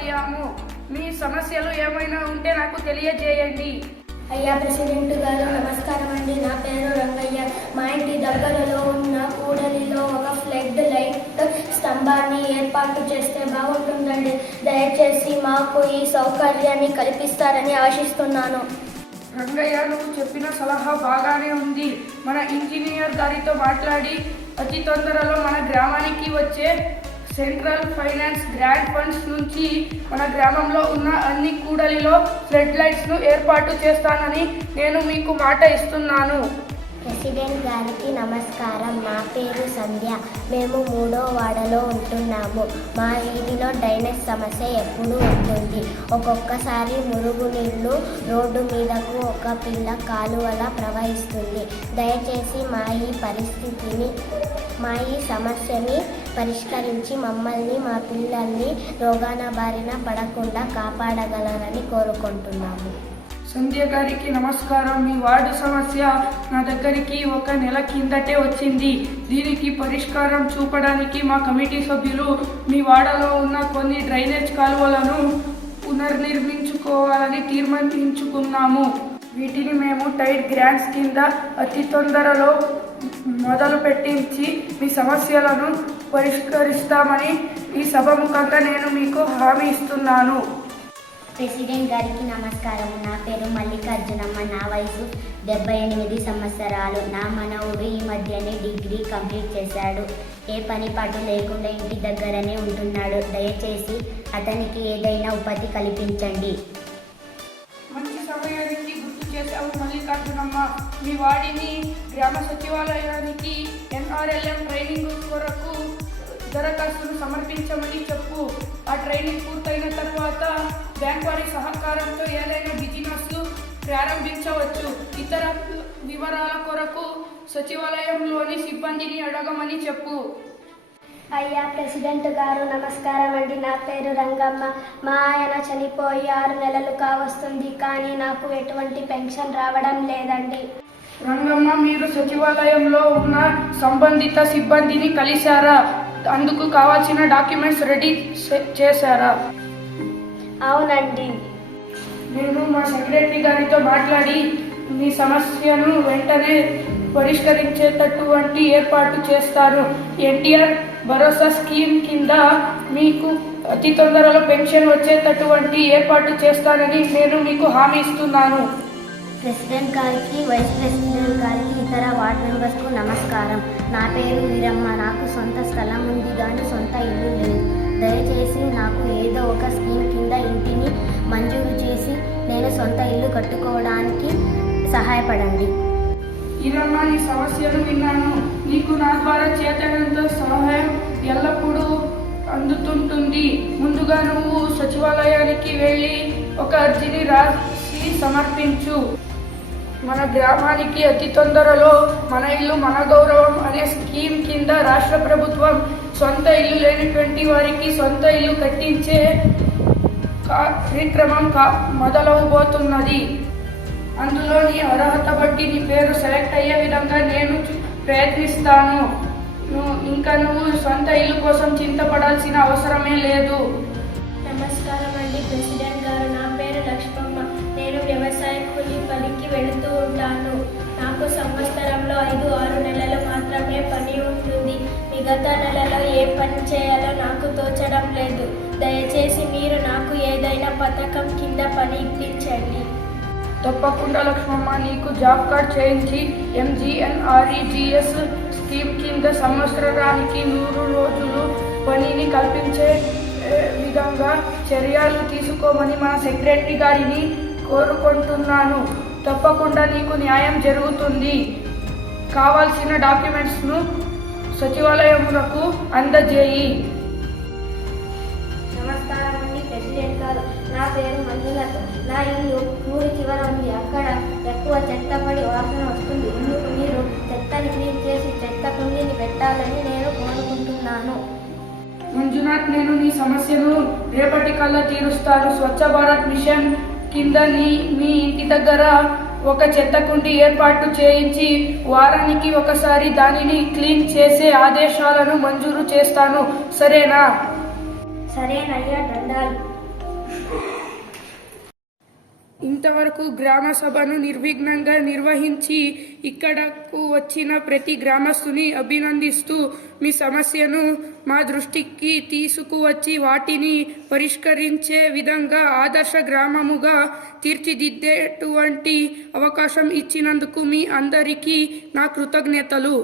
సమావేశమయ్యాము మీ సమస్యలు ఏమైనా ఉంటే నాకు తెలియజేయండి. అయ్యా ప్రెసిడెంట్ గారు నమస్కారం అండి. నా పేరు రంగయ్య. మా ఇంటి దగ్గరలో ఉన్న కూడలిలో ఒక ఫ్లడ్ లైట్ స్తంభాన్ని ఏర్పాటు చేస్తే బాగుంటుందండి. దయచేసి మాకు ఈ సౌకర్యాన్ని కల్పిస్తారని ఆశిస్తున్నాను. రంగయ్య నువ్వు చెప్పిన సలహా బాగానే ఉంది. మన ఇంజనీర్ గారితో మాట్లాడి అతి తొందరలో మన గ్రామానికి వచ్చే సెంట్రల్ ఫైనాన్స్ గ్రాంట్ ఫండ్స్ నుంచి మన గ్రామంలో ఉన్న అన్ని కూడలిలో ఫ్లడ్ లైట్స్ను ఏర్పాటు చేస్తానని నేను మీకు మాట ఇస్తున్నాను. ప్రెసిడెంట్ గారికి నమస్కారం. నా పేరు సంధ్య. మేము మూడో వాడలో ఉంటున్నాము. మా వీధిలో డ్రైనేజ్ సమస్య ఎప్పుడూ ఉంటుంది. ఒక్కొక్కసారి మురుగు నీళ్ళు రోడ్డు మీదకు ఒక పిల్ల కాలువలా ప్రవహిస్తుంది. దయచేసి మా ఈ పరిస్థితిని మా ఈ సమస్యని పరిష్కరించి మమ్మల్ని మా పిల్లల్ని రోగాన బారిన పడకుండా కాపాడగలరని కోరుకుంటున్నాము. సంధ్య గారికి నమస్కారం. మీ వార్డు సమస్య నా దగ్గరికి ఒక నెల కిందటే వచ్చింది. దీనికి పరిష్కారం చూపడానికి మా కమిటీ సభ్యులు మీ వాడలో ఉన్న కొన్ని డ్రైనేజ్ కాలువలను పునర్నిర్మించుకోవాలని తీర్మానించుకున్నాము. వీటిని మేము టైట్ గ్రాంట్స్ కింద అతి తొందరలో మొదలు పెట్టించి మీ సమస్యలను పరిష్కరిస్తామని ఈ సభముఖంగా నేను మీకు హామీ ఇస్తున్నాను. ప్రెసిడెంట్ గారికి నమస్కారం నా పేరు మల్లికార్జునమ్మ. నా వయసు డెబ్బై ఎనిమిది సంవత్సరాలు. నా మనవుడు ఈ మధ్యనే డిగ్రీ కంప్లీట్ చేశాడు. ఏ పని పాటు లేకుండా ఇంటి దగ్గరనే ఉంటున్నాడు. దయచేసి అతనికి ఏదైనా ఉపాధి కల్పించండి. మల్లికార్జునమ్మ మీ వాడిని గ్రామ సచివాలయానికి ఎన్ఆర్ఎల్ఎం ట్రైనింగ్ కొరకు దరఖాస్తును సమర్పించమని చెప్పు. ఆ ట్రైనింగ్ పూర్తయిన తర్వాత బ్యాంక్ వారి సహకారంతో ఏదైనా బిజినెస్ ప్రారంభించవచ్చు. ఇతర వివరాల కొరకు సచివాలయంలోని సిబ్బందిని అడగమని చెప్పు. అయ్యా ప్రెసిడెంట్ గారు నమస్కారం అండి. నా పేరు రంగమ్మ. మా ఆయన చనిపోయి ఆరు నెలలు కావస్తుంది కానీ నాకు ఎటువంటి పెన్షన్ రావడం లేదండి. రంగమ్మ మీరు సచివాలయంలో ఉన్న సంబంధిత సిబ్బందిని కలిశారా? అందుకు కావాల్సిన డాక్యుమెంట్స్ రెడీ చేశారా? అవునండి. నేను మా సెక్రటరీ గారితో మాట్లాడి మీ సమస్యను వెంటనే పరిష్కరించేటటువంటి ఏర్పాటు చేస్తాను ఎన్టీఆర్ భరోసా స్కీమ్ కింద మీకు అతి తొందరలో పెన్షన్ వచ్చేటటువంటి ఏర్పాటు చేస్తానని నేను మీకు హామీ ఇస్తున్నాను. ప్రెసిడెంట్ గారికి వైస్ ప్రెసిడెంట్ గారికి ఇతర వార్డ్ మెంబర్స్కు నమస్కారం. నా పేరు వీరమ్మ. నాకు సొంత స్థలం ఉంది కానీ సొంత ఇల్లు లేదు. దయచేసి నాకు ఏదో ఒక స్కీమ్ కింద ఇంటిని మంజూరు చేసి నేను సొంత ఇల్లు కట్టుకోవడానికి సహాయపడండి. ఇరమ్మ నీ సమస్యను విన్నాను. నీకు నా ద్వారా చేతనంతో సహాయం ఎల్లప్పుడూ అందుతుంటుంది. ముందుగా నువ్వు సచివాలయానికి వెళ్ళి ఒక అర్జీని రాసి సమర్పించు. మన గ్రామానికి అతి తొందరలో మన ఇల్లు మన గౌరవం అనే స్కీమ్ కింద రాష్ట్ర ప్రభుత్వం సొంత ఇల్లు లేనటువంటి వారికి సొంత ఇల్లు కట్టించే కార్యక్రమం కా మొదలవబోతున్నది. అందులో నీ అర్హత బట్టి నీ పేరు సెలెక్ట్ అయ్యే విధంగా నేను ప్రయత్నిస్తాను. నువ్వు ఇంకా నువ్వు సొంత ఇల్లు కోసం చింతపడాల్సిన అవసరమే లేదు. నమస్కారం అండి ప్రెసిడెంట్ గారు. నా పేరు లక్ష్మమ్మ. నేను వ్యవసాయ కూలి పనికి వెళుతూ ఉంటాను. నాకు సంవత్సరంలో ఐదు ఆరు నెలలు మాత్రమే పని ఉంటుంది. మిగతా నెలలో ఏ పని చేయాలో నాకు తోచడం లేదు. దయచేసి మీరు నాకు ఏదైనా పథకం కింద పని ఇప్పించండి. తప్పకుండా లక్ష్మమ్మ నీకు జాబ్ కార్డ్ చేయించి ఎంజిఎన్ఆర్ఈజిఎస్ స్కీమ్ కింద సంవత్సరానికి నూరు రోజులు పనిని కల్పించే విధంగా చర్యలు తీసుకోమని మా సెక్రటరీ గారిని కోరుకుంటున్నాను. తప్పకుండా నీకు న్యాయం జరుగుతుంది. కావాల్సిన డాక్యుమెంట్స్ను సచివాలయమునకు అందజేయి. నమస్కారం అండి ప్రెసిడెంట్ గారు. నా పేరు మంజులత నా ఇల్లు ఊరి చెత్త పడి వాసన వస్తుంది. ఇందుకు మీరు చెత్తని క్లీన్ చేసి చెత్త కుండీని పెట్టాలని నేను కోరుకుంటున్నాను. మంజునాథ్ నేను నీ సమస్యను రేపటి కల్లా తీరుస్తాను. స్వచ్ఛ భారత్ మిషన్ కింద నీ మీ ఇంటి దగ్గర ఒక చెత్త కుండి ఏర్పాటు చేయించి వారానికి ఒకసారి దానిని క్లీన్ చేసే ఆదేశాలను మంజూరు చేస్తాను. సరేనా? సరేనయ్యా దండాలు. ఇంతవరకు గ్రామ సభను నిర్విఘ్నంగా నిర్వహించి ఇక్కడకు వచ్చిన ప్రతి గ్రామస్తుని అభినందిస్తూ మీ సమస్యను మా దృష్టికి తీసుకువచ్చి వాటిని పరిష్కరించే విధంగా ఆదర్శ గ్రామముగా తీర్చిదిద్దేటువంటి అవకాశం ఇచ్చినందుకు మీ అందరికీ నా కృతజ్ఞతలు.